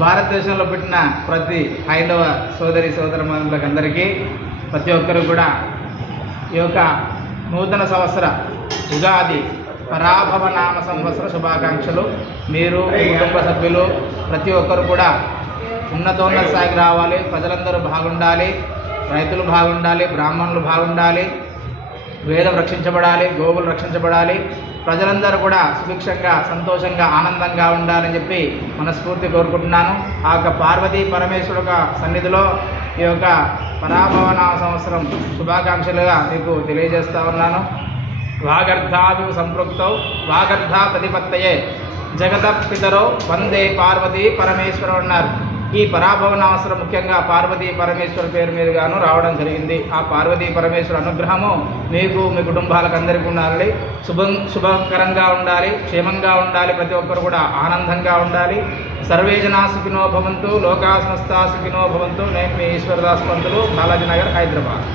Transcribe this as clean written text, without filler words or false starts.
భారతదేశంలో పుట్టిన ప్రతి హైందవ సోదరి సోదరమణులకు అందరికీ ప్రతి ఒక్కరు కూడా ఈ యొక్క నూతన సంవత్సర ఉగాది పరాభవ నామ సంవత్సర శుభాకాంక్షలు. మీరు కుటుంబ సభ్యులు ప్రతి ఒక్కరు కూడా ఉన్నతోన్నత స్థాయికి రావాలి. ప్రజలందరూ బాగుండాలి, రైతులు బాగుండాలి, బ్రాహ్మణులు బాగుండాలి, వేదం రక్షించబడాలి, గోవులు రక్షించబడాలి, ప్రజలందరూ కూడా సుభిక్షంగా సంతోషంగా ఆనందంగా ఉండాలని చెప్పి మనస్ఫూర్తి కోరుకుంటున్నాను. ఆ యొక్క పార్వతీ పరమేశ్వరుల సన్నిధిలో ఈ యొక్క పరాభవనామ సంవత్సరం శుభాకాంక్షలుగా మీకు తెలియజేస్తా ఉన్నాను. వాగర్ధావి సంపృక్తౌ వాగర్ధ ప్రతిపత్తయే జగత పితరో వందే పార్వతీ పరమేశ్వరం అన్నారు. ఈ పరాభవనావసరం ముఖ్యంగా పార్వతీ పరమేశ్వర పేరు మీదుగాను రావడం జరిగింది. ఆ పార్వతీ పరమేశ్వర అనుగ్రహము మీకు మీ కుటుంబాలకు అందరికీ ఉండాలి, శుభకరంగా ఉండాలి, క్షేమంగా ఉండాలి, ప్రతి ఒక్కరు కూడా ఆనందంగా ఉండాలి. సర్వే జనా సుఖినో భవంతు, లోకా సమస్తా సుఖినో భవంతు. నేను మీ ఈశ్వరదాస్ పంతులు, బాలాజీ నగర్, హైదరాబాద్.